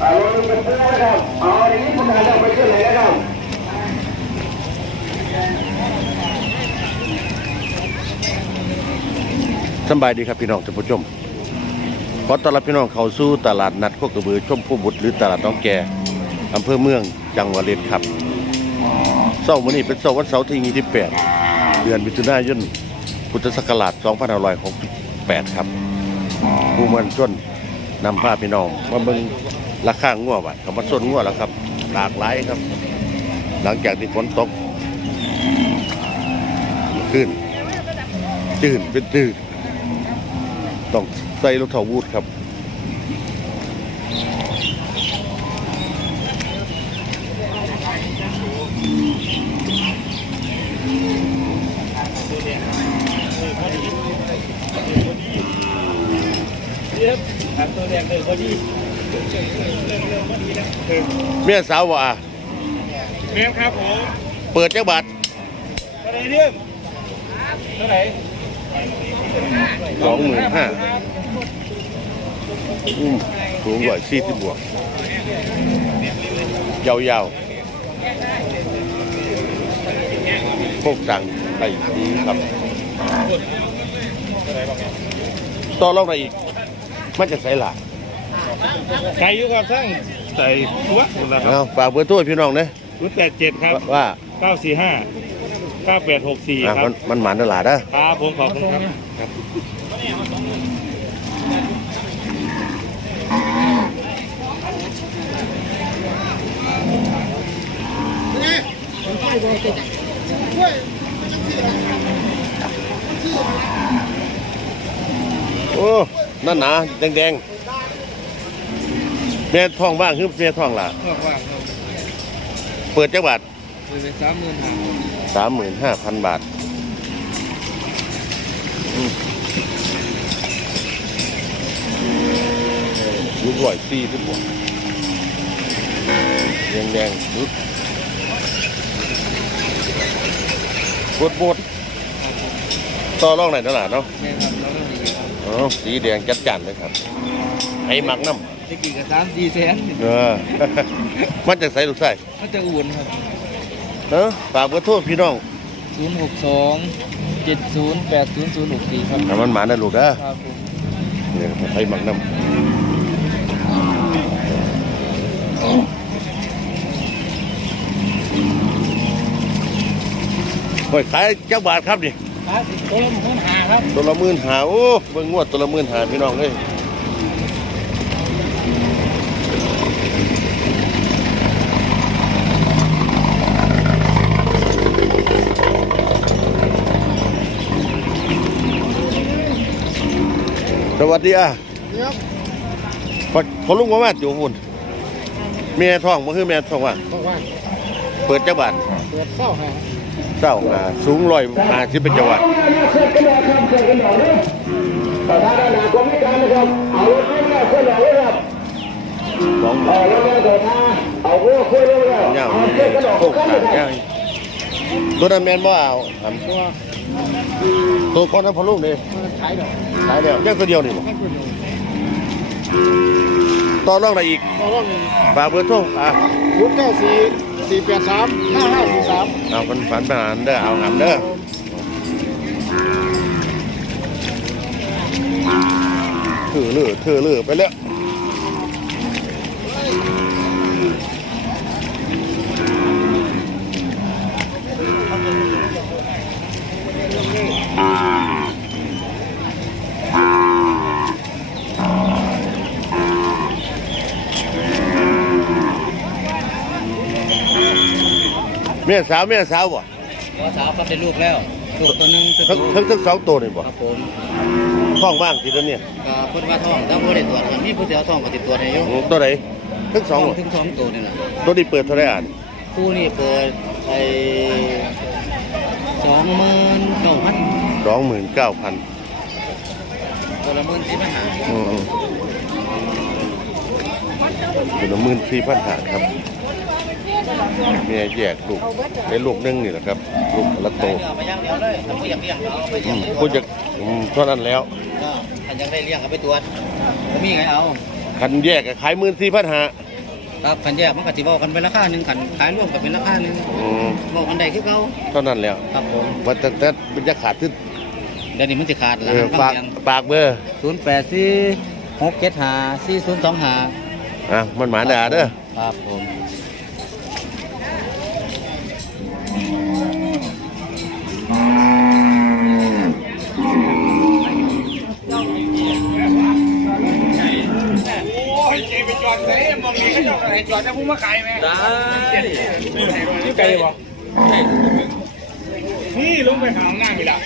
เอารถไปซื้อนะครับเอาอันนี้ประกาศเอาไปขึ้นเลยนะครับสบายดีครับพี่น้องท่านผู้ชมขอต้อนรับพี่น้องเข้าสู่ตลาดนัดโคกระบือชมพูบุตรหรือตลาดน้องแกอำเภอเมืองจังหวัดเลยครับเสาร์มื้อนี้เป็นเสาร์วันเสาร์ที่28เดือนมิถุนายนพุทธศักราช2568 ครับผู้มันชนนำพาพี่น้องมาเบิ่ง ราคางัวบัดเขามาส่วนงัวแล้วครับ หลากหลายครับ หลังจากที่ฝนตกขึ้นตื่นเป็นตื่นต้องใส่รองเท้าวูดครับตัวแรกเลยพอดี เมียสาวว่าเมียครับผมเปิดจักบาทเท่าไหรเรื่องเท่าไหรสองหมื่นห้าอืมสูงกว่าสี่สิบบวก ยาวๆพวกสั่งไปดีครับต่อรองอะไรอีก มันจะใส่หลัก ไก่อยู่กับทั้งใส่ตัวนะครัเอาบฝากเบอร์โทรพี่น้องนะรุ่นแปดเจ็ดครับว่าเก้าสี่ห้าเก้าแปดหกสี่อะครัมับนมันหมันตลาดนะ ครับผมขอบคุณครับ โอ้นั่นหนาแดงๆ แม่ท้องว่างคือแม่ท้องล่ะว่างว่างเปิดจักบาทเป็นสามหมื่นห้าสามหมื่นห้าพันบาทอืมลูกร้อยสี่สิบบวกแดงแดงๆลูกบดบดต่อรองไหนอยตลาดเนาะแม่ครับเราก็มีครับอ๋อสีแดงจัดจันเลยครับไอ้มักน้ ได้กี่กับสามสี่แสนำเออ มันจะใส่ลูกใส่ก็จะอุ่นครับเออฝากเบอร์โทรพี่น้องศูนย์หกสองเจ็ดศูนย์แปดศูนย์ศูนย์หกสี่ครับถ้ามันหมานะลูกนะครับผมเนี่ยไอ้มักน้ำโอ้ยขายเจ้าบาทครับดิครับตัวละหมื่นห้าครับตัวละหมื่นหาโอ้เบิ่งงวดตัวละหมื่นหาพี่น้องเอ้ย สวัสดีอะครับพอพอลุงว่ามาอยู่หุ่นแม่ท้องบ่คือแม่ท้องว่าบอกว่าเปิดจักบาทเปิดเศร้าฮะเจ้าอ่าสูงร้อยห้าสิบเป็นจังหวัดเสื้อกันหนาวครับเสื้อกันหนาวนะแต่ถ้าด้านหน้าก็ไม่การนะครับเอารถไปแล้วเสื้อหนาวเลยครับสองเอารถแล้วก็มาเอาหัวคุยเลยแล้วเงาเอาเสื้อกันหนาวโคกกันขาเลยดครับเงาตัวนั้นแม่นบ่เอาครับตัวตัวคนนั้นพอลุงนี่มันขายดอก ขายแล้วยังตัวเดียวนี่บ่ให้คุณดูต่อรองอะไรอีกตอนนี้ฝากเบอร์โทรอะศูนย์เก้าสี่สี่แปดสามห้าห้าสี่สามเอาคนฝันไปหาเด้อเอาหามเด้อถือเลือถือเลือไปแล้ว ม่สาวแม่สาวบ่หัวสาวเขาได้ลูกแล้วลูกตัวหนึงตัวทั้งทั้งทั้งสองตัวนี่บ่ครับผมท้องว่างทีเดียวเนี่ยก็เพิ่นว่าท้องแต่บ่ได้ตรวจมีผู้เสียท้องก็ติดตรวจให้อยู่อืมตัวไหนทั้งสท้อองงบ่ถึงสองตัวนี่ล่ะตัวนี้เปิดเท่าไหรอ่านคู่นี่เปิดไปสองหมื่นเก้าพันสองหมื่นเก้าพันตัวละหมื่นสี่พันห้าตัวละหมื่นสี่พันหาครับเมียแยกลูกได้ลูกหนึงนี่แหละครับ ลูกละโตเนื้อไปย่างเดียวเลยถ้าผู้อยากเลี้ยงก็เอาไปอืเลี้ยงมไปตรพูวดจจะอืมเท่านั้นแล้วก็ถ้ายังได้เลี้ยงก็ไปตรวจก็มีไงเอาคันแยกก็ขายหมื่นสี่พันหาคครับคันแยกมันก็สิเว้ากันเป็นราคาหนึงคันขายรวมก็เป็นราคาหนึงอืมเว้ากันได้คือเก่าเท่านั้นแล้วครับผมว่าแต่แต่มันจะขาดขึ้นเดี๋ยวนี้มันสิขาดเออฝากปากเบอร์084 675 4025อะมันหมาด่าเด้อครับผม มองนี้เขาจอดไหนจอดจะพุ่งมาขายไหมได้นี่ไกลบ่นี่ลงไปหาหน้ามีละ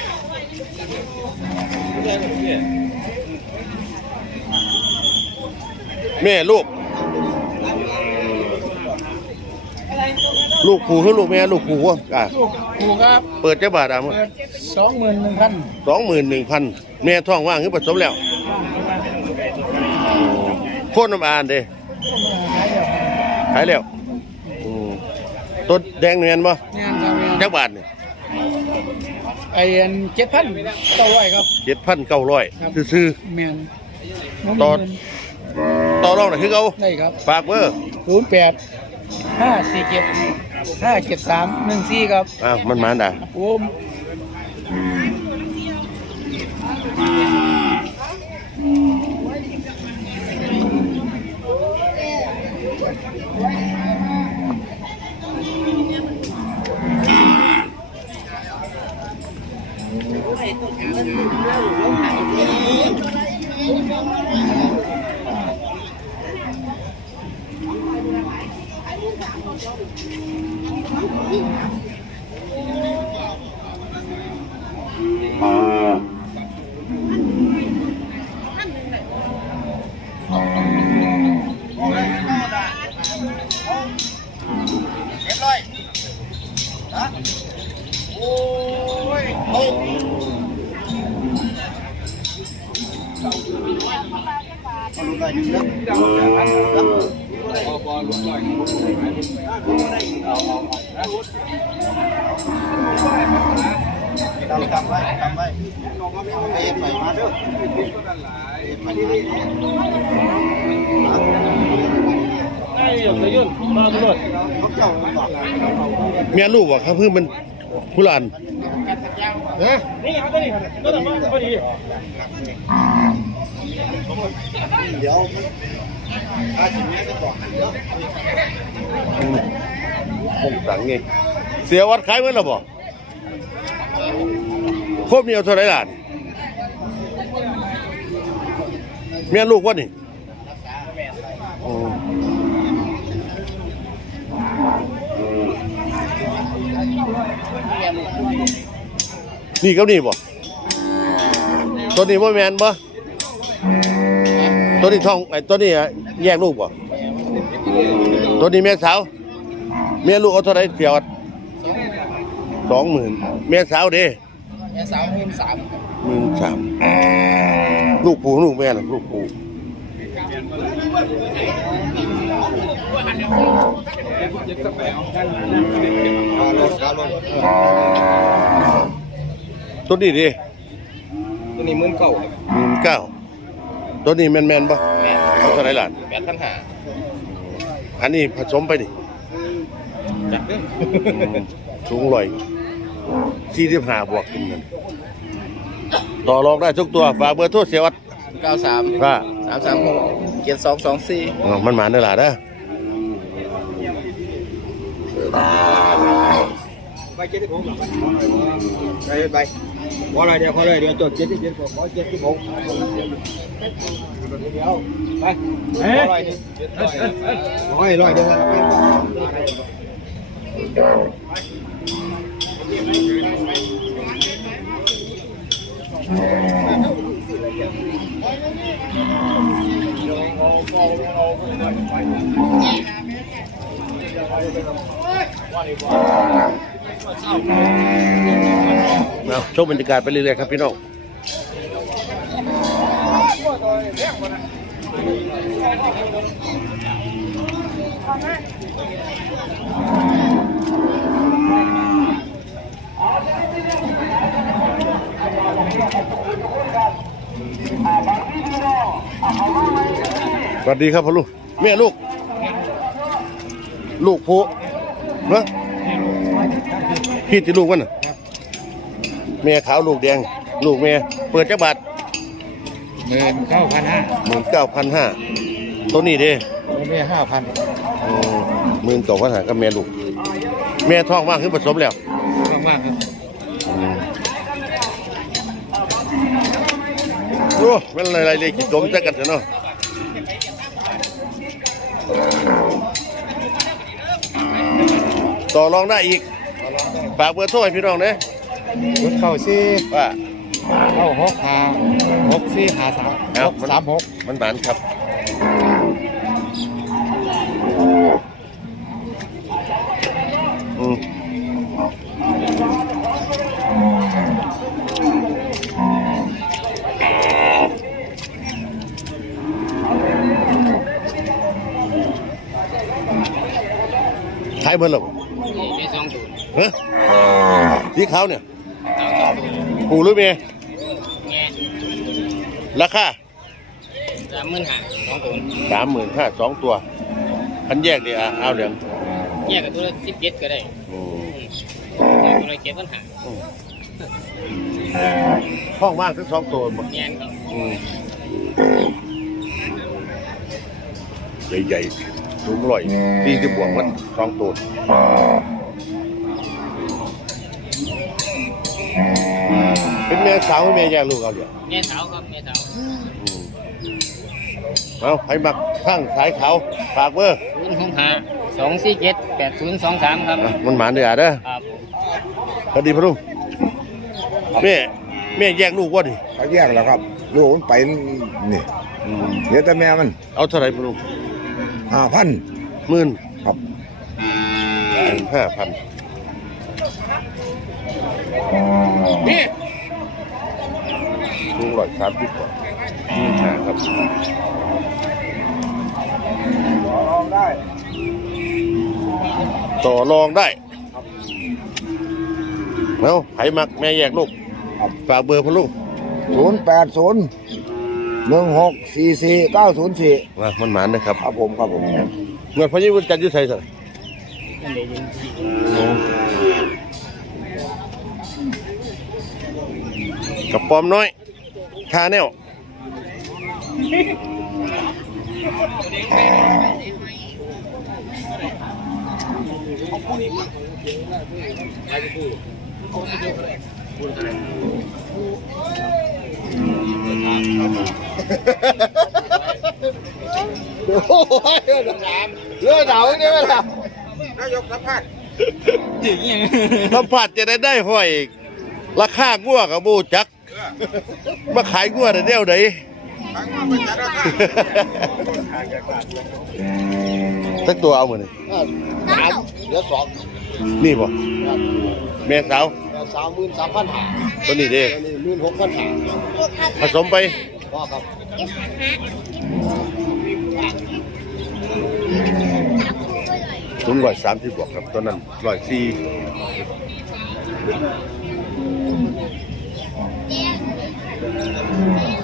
แม่ลูก ลูกผูคือลูกแม่ลูกผูวะอะถูกครับเปิดเจ้าบาทอะเปิดสองหมื่นหนึ่งพันสองหมื่นหนึ่งพันแม่ท้องว่างคือผสมแล้วโค่นน้ำอ่านเด้ ขายแล้วอืมต้นแดงเนียนบ่งานครับงานจักบาทนี่ไอ้เจ็ดพันเก้าร้อยครับเจ็ดพันเก้าร้อยซื้อ แมนตอน ๆต่อรองหน่อยคือเขาได้ครับฝากเบอร์ศูนย์แปดห้าสี่เจ็ดห้าเจ็ดสามหนึ่งสี่ครับอะมันมาด่าโอ้ม Thank you. แม่ลูกว่ะครับเพื่อมันผู้หลานนี่เอาตัวนี้ตัวนี้พอดีคงสังไงเสียวัดขายไว้แล้วบ่ครบเหนียวเท่าไหรล่ะนี่แม่ลูกวะนี่ นี่กับนี่บ่ตัวนี้บ่แมนบ่ตัวนี้ท้องไอ้ตัวนี้อะแยกลูกบ่ตัวนี้แม่สาวแม่ลูกเอาเท่าไหรเสียวัดสองหมื่นแม่สาวเด้แม่สาวหมื่นสามหมื่นสามลูกปู่ลูกแม่น่ะลูกปู่ ตัวนี้ดิตัวนี้หมื่นเก้าหมื่นเก้าตัวนี้แมนแมนๆปะเอาเท่าไหรล่ะแปดพันห้าอันนี้ผสมไปดิจักเด้อสูงลอยสี่สิบห้าบวกขึ้นนั่นต่อรองได้ทุกตัวฝากเบอร์โทรเสียวัดเก้าสามว่าสามสามหกเจ็ดสองสองสี่อ๋อมันหมาเนื้อหลาเด้อ ไปเจ็ดสิบหกไปไปขออะไรเดี๋ยวขออะไรเดี๋ยวจดเจ็ดสิบเจ็ดขอเจ็ดสิบหกเดี๋ยวไปขออะไรเดี๋ยวขอให้ร้อยเดียวกัน เอาชมบรรยากาศไปเรื่อยๆครับพี่น้องสวัสดีครับพ่อลูกแม่ลูก ลูกผู้เนาะ พี่ที่ลูกมันน่ะแม่ขาวลูกแดง ลูกแม่เปิดจักบาทหมื่นเก้าพันห้าหมื่นเก้าพันห้าตัวนี้เด้ตัวนี้ห้าพันหมื่นเก้าพันห้าก็แม่ลูก แม่ท้องว่างขึ้นผสมแล้วมากๆครับโอ้เป็นอะไรเลยกินจมจักกันเถอะเนาะต่อรองได้อีก ฝากเบอร์โทรให้พี่น้องเด้รถเข้าซี่ว่าเข้าหกหาหกสี่หาสามครัหบกสามหกมันหมานครับอืมขายเบอร์หรอมีสองตัวฮะ สีขาวเนี่ยเอาสองตัวปูหรือเมียแง่ราคาสามหมื่นห้าสองตัวสามหมื่นห้าสองตัวคันแยกเดียเอาเดี๋ยวแยกกับตัวละสิบเจ็ดก็ได้อืมแยกตัวละเจ็ดพันห้าห้องว่างทั้งสองตัวหมดแง่ครับอืมใหญ่ๆสูงร่อยตีที่บวกมันสองตัว เป็นแม่สาวให้แม่แยกลูกเอาเดี๋ยวแง่สาวครับแง่สาวอืมเอาใครมักข้างสายขาวฝากเบอร์ศูนย์หกห้าสองสี่เจ็ดแปดศูนย์สองสามครับอะมันหมานเดือดเด้อครับผมสวัสดีพ่อลุงแม่แม่แยกลูกว่าดิเขาแยกแล้วครับ ลูกมันไปนี่อืมเหลือแต่แม่มันเอาเท่าไหร่พ่อลุงห้าพันหมื่น ครับห้าพันนี่ ลุงร้อยสามสิบกว่าหมื่นห้าครับได้ต่อรองได้แล้วไผมักแม่แยกลูกฝากเบอร์พ่อลุงศูนย์แปดศูนย์หนึ่งหกสี่สี่เก้าศูนย์สี่มามันหมานนะครับครับผมครับผมเงินพญิวุฒิจันทร์อยุทธไทยสิกับปอมน้อย คาแนวโอ้ยเลือดหนาวเนี่ยไหมล่ะนายกสัมภาษณ์ถึงยังสัมผัสจะได้ได้หอยราคางัวกับบูจัก มาขายงัวแต่เดียวไหนทางมาเป็นจัดราคาสักตัวเอาเหมือนสามเหลือสองนี่บ่แม่สาวสามหมื่นสามพันห้าตัวนี้เด้ตัวนี้หมื่นหกพันห้าผสมไปพ่อครับถุงร้อยสามสิบบวกครับตัวนั้นร้อยสี่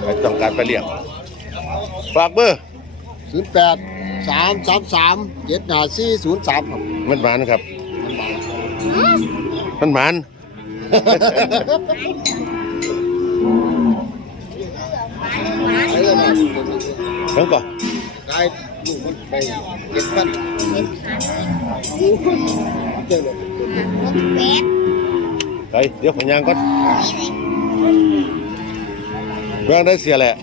ใคร ต้องการไปเลี้ยงฝากเบอร์ศูนย์แปดสามสามสามเจ็ดห้าสี่ศูนย์สามครับมันหมานครับ มันหมานไอ้เรื่องนั้นทั้งก่อนได้ลูกมันไปเจ็ดพันเจอเลยไปเดี๋ยวขอยางก่อน เรื่องได้เสียแหละ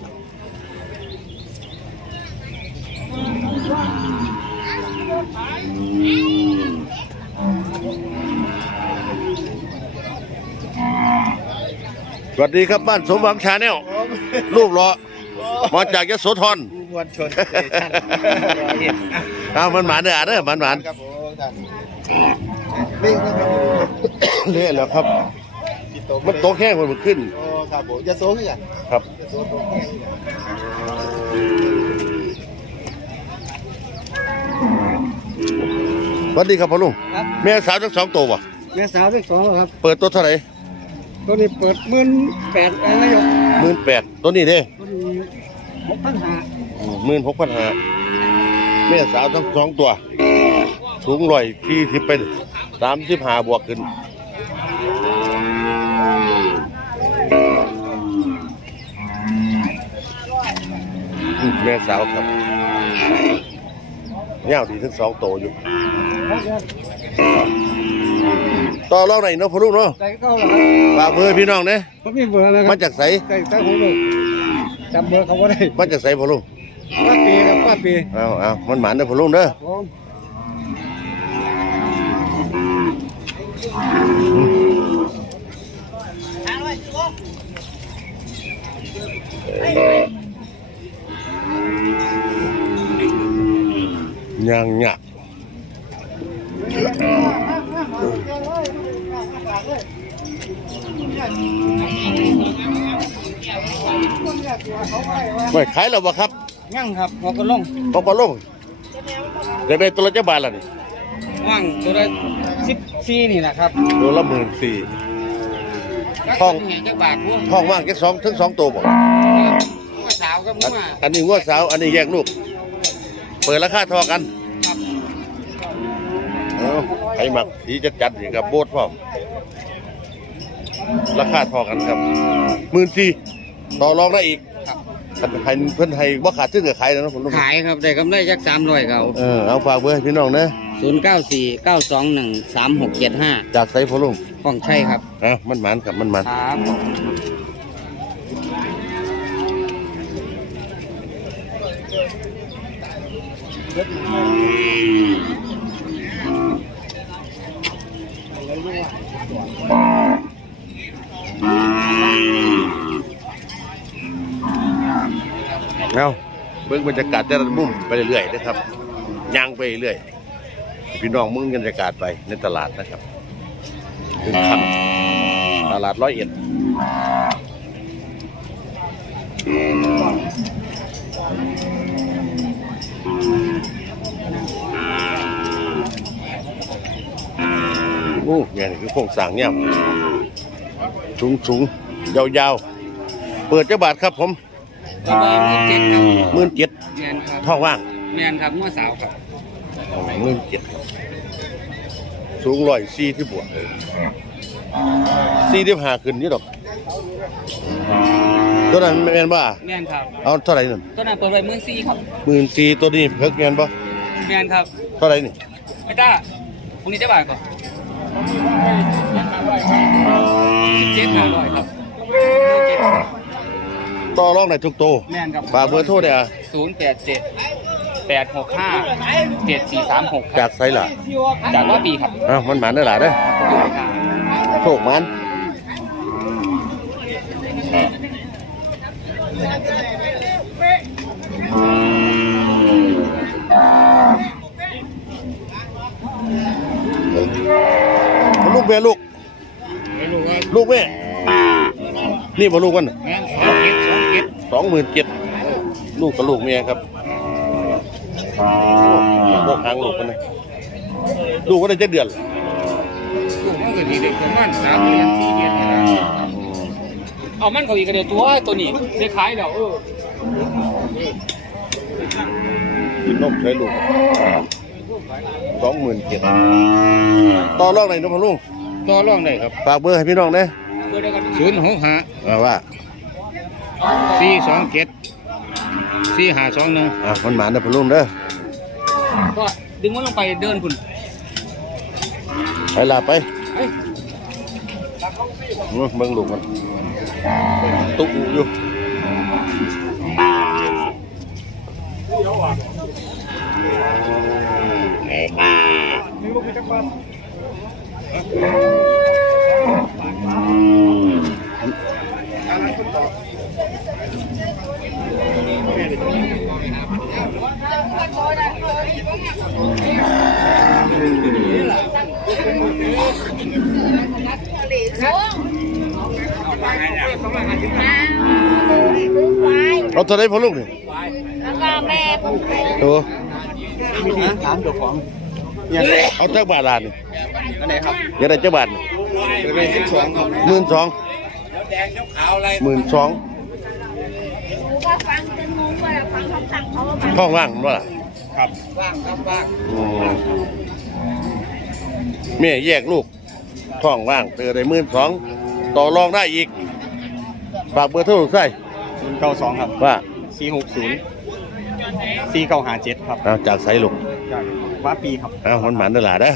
สวัสดีครับบ้านสมหวังชาแนลรูปหล่อมาจากยโสธรมวลชนสเตชันร้อยเอ็ดเอามันหมานเด้อเด้อมันหมานครับผมท่านนี่นะครับเละแล้วครับ พี่โตมันโตแข้งมันขึ้น โอ้ครับผมจะโซ่ขึ้นยังครับ จะโซ่ตรงนี้สวัสดีครับพ่อลุงครับแม่สาวทั้งสองตัวบ่แม่สาวที่สองครับ เปิดตัวเท่าไหร่ตัวนี้เปิดหมื่นแปดเองนายกหมื่นแปดตัวนี้เด้ตัวนี้หกพันห้าหมื่นหกพันห้าแม่สาวทั้งสองตัว สูงร้อยที่ที่เป็นสามสิบห้าบวกขึ้น แม่สาวครับเงาวดีทั้งสองโตวอยู่ต่อรองไหนอยเนาะพ่อลูกเนาะใจก็แล้วครับฝากเบอร์พี่น้องเนี่ยผมมีเบอร์แล้วคมารับจากไสใจใจผมเลยจำเบอร์เขาไ่ได้มาจากไสพ่อลูกป้าปีครับป้าปีเอาเอามันหมานเด้อพ่อลูกเด้อผม ยังหยักไม่ขายแล้วบ่ครับยั่งครับพอก็ลงพอปลงเดี๋ยวได้ตัวละเจ้าบาทละนี่ว่างตัวละสิบสี่นี่นะครับตัวละหมื่นสี่ห้องเห็นจักบาทพวกห้องว่างแค่สองถึงสองตัวบ่มั่วสาวกับมั่วอันนี้งัวสาว อันนี้แยกลูกเปิดราคาเทอกันเอาใครมักสีจัดจัดๆนี่ครับโบดพร้อม ราคาเทอกันครับหมื่นสี่ต่อรองได้อีกคันให้เพิ่นให้บ่ขาดซื้อกับขายแล้วนะผมรู้ขายครับได้กำไรจักสามร้อยเขาเออเอาฝากเบอร์ให้พี่น้องนะศูนย์เก้าสี่เก้าสองหนึ่งสามหกเจ็ดห้าจากไสพอลุงของใช่ครับอะมันหมันครับมันหมันครับ เอาเบิ่งบรรยากาศแต่ละมุมไปเรื่อยๆนะครับย่างไปเรื่อยพี่น้องมึงบรรยากาศไปในตลาดนะครับถึงคันตลาดร้อยเอ็ด อ้เนี่ยนี่คือโครงสร้างเนี่ยสูงสูงๆยาวๆ เปิดเจ้าบาทครับผมตัวใบมือเจ็ดครับหมื่นเจ็ดแมนครับท้องว่างแมนครับมั่วสาวครับหมื่นเจ็ดสูงร้อยสี่ที่บวกสี่ที่หาขึ้นนี่ดอกตัวนั้นแม่นบ่แมนครับเอาเท่าไหร่นั่นตัวนั้นตัวใบมือสี่ครับหมื่นสี่ตัวนี้เพิกแม่นบ่แมนครับเท่าไหร่นี่ไอ้ต้าพรุ่งนี้จะบาทก่อนสิบ เจ็ดห้าร้อยครับต่อรองได้ทุกตัวแมนครับฝากเบอร์โทรได้อะศูนย์แปดเจ็ดแปดหกห้าเจ็ดสี่สามหกจากไสล่ะจากว่าปีครับอ้าวมันหมันได้หลายเด้อโชคมัน แม่ลูก ลูกแม่ นี่บ่ลูกกันน่ะสองหมื่นเจ็ดลูกกับลูกเมียครับโอ้หางลูกมันนะลูกก็ได้เจ็ดเดือนลูกมันก็ดีเด็กประมาณสามเดือนสี่เดือนนะเอามันก็อีกกระเดียตัวตัวนี้ได้ขายแล้วเออกินนมใช้ลูกสองหมื่นเจ็ดต่อรองไหนน้องพะลุง ต่อรองได้ครับฝากเบอร์ให้พี่น้องนะเบอร์เดียวกันศูนย์หกห้าอ่าว่าสี่สองเจ็ดสี่ห้าสองหนึ่งอะมันหมานะพะลุงเด้อก็ดึงมันลงไปเดินคุณไปลาไปอื้อเบิ่งลูกมันตุ๊กอยู่ เอาตัวไหนพะลุงนี่แล้วก็แม่ผมตัวถามเจ้าของ เอาเจ้าบาทลานนี่ อันไหนครับอยังได้เจ้าบาทนี่เป็นสิบสองครับหมื่นสองหมื่นสองหนูก็ฟังจนงงว่าฟังคำสั่งเขาว่าท้องว่างบ่ล่ะครับอืมแม่แยกลูกท้องว่างเตือได้หมื่นสองต่อรองได้อีกฝากเบอร์โทรใส่เก้าสองครับว่าสี่หกศูนย์สี่เก้าหาเจ็ดครับเอาจากไสลูกจากว่าปีครับเอามันหมันตลาดนะ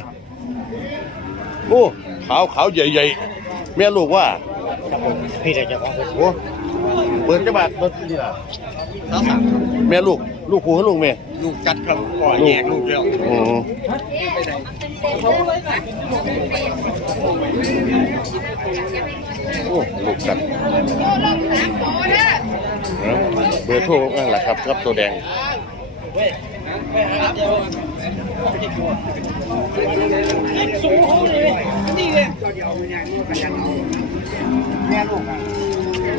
โอ้ขาวขาวใหญ่ๆแม่ลูกว่าพี่ได้จะของโอ้เปิดจะบาทรถนี่ล่ะสามสามแม่ลูก ลูกครูให้ลูกแม่ลูกจัดครับปล่อยแยกลูกแล้วอืมโอ้ลูกกันเอาเบอร์โทรนั่นแหละครับครับตัวแดง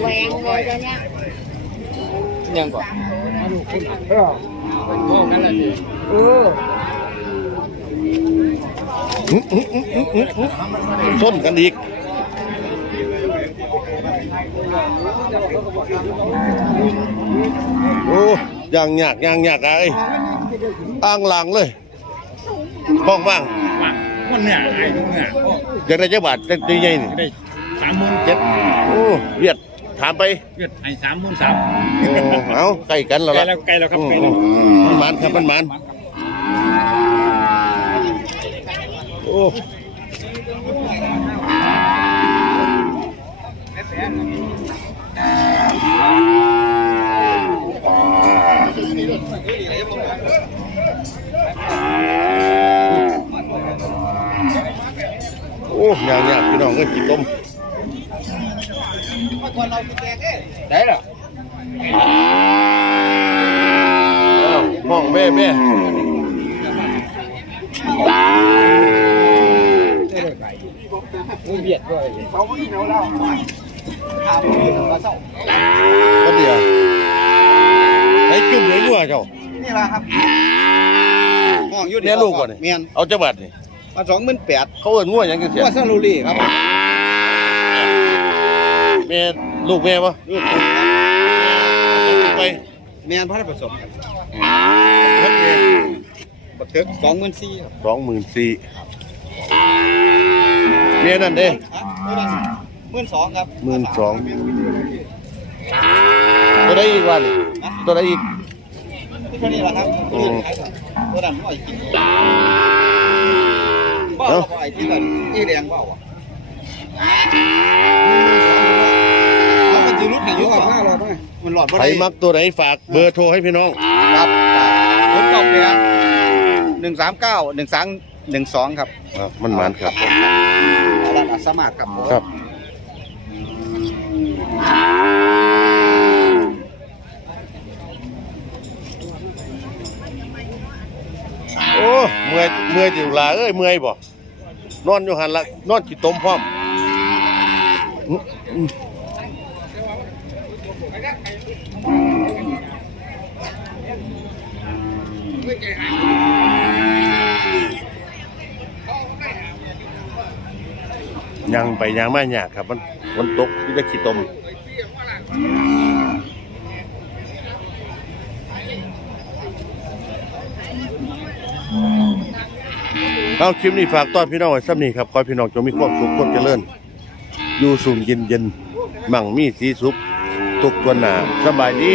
แหวงเลยเดี๋ยวนี้ยังก่อนส้นกันอีกโอ้ย่างยากย่างยากไอ้อ้างหลังเลย ห้องว่างว่างมันเหนื่อยไอ้เหนื่อยอยากได้เจ้าบาทจะตีใหญ่นี่ได้สามหมื่นเจ็ดโอ้เวียดถามไปเวียดไอ้สามหมื่นสามโอ้เอาใกล้กันแล้วไกลล่ะแล้วไกลแล้วครับอืมไกลแล้วมันมันครับมันมันโอ้ อ้ยางยากพี่น้องก็กินต้มได้เหรออ้าวมองแม่แม่เวียดด้วยก็เดียวไอ้จุ่มเลยงัวเจ้านี่แหละครับห้องอยู่เนี่ยลูกก่อนนี่เมียนเอาจังหวัดนี่ มาสองหมื่นแปดเขาเอิ้นงัวหยังจังซี่ว่าซาลูรี่ครับแม่ลูกแม่บ่ลูกคนครับไปเมียนพัฒนผสมครับทักแม่บักเถิกสองหมื่นสี่ครับ24,000แม่นั่นเด้ หมื่นสองครับ12,000ตัวใดอีกว่านี่ตัวใดอีก ที่คนนี้แหละครับอืมตัวนั้นไม่กิน บ้าเราไอ้ที่นั่นที่แดงบ้าอะแล้วมันจะลุกหายอยู่กับมาหลอดไหมมันหลอดบ่ใครได้มักตัวไหนฝากเบอร์โทรให้พี่น้อง ครับรถเก่าเปลี่ยนหนึ่งสามเก้าหนึ่งสามหนึ่งสองครับอะมันมันครับ ร้านอัสมาร์ทครับผมครับ โอ้ เมื่อย เมื่อยจิ๋วลาเอ้ย เมื่อยบ่ นอนอยู่หันละนอนจิตตมพร้อมยังไปยังไม่ยากครับ มันมันตกที่ได้ขี้ตม เอาคลิปนี้ฝากต้อนพี่น้องไว้ซ้ำนี้ครับขอให้พี่น้องจงมีความสุขความเจริญ อยู่สุ่มเย็นเย็นมั่งมีสีสุขทุกตัวหนาสบายดี